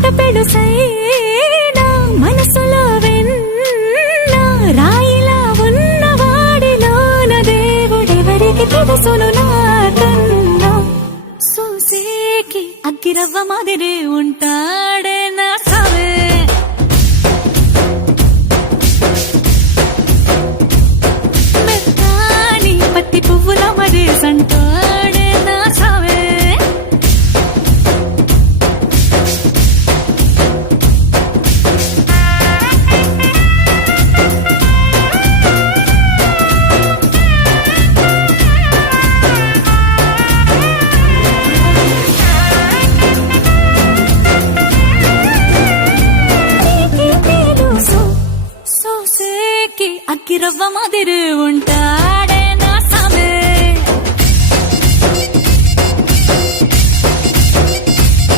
మాట పెడుసైనా మనసులో వెన్న రాయిలా ఉన్నవాడిలోన దేవుడెవరికి తెలుసును నాకన్నా చూసేకి అగ్గిరవ్వ మాదిరి ఉంటాడే నా సావే మెత్తాని పత్తి పువ్వుల మరి సంటాడే నా సావే అగ్గిరవ్వ మాదిరి ఉంటా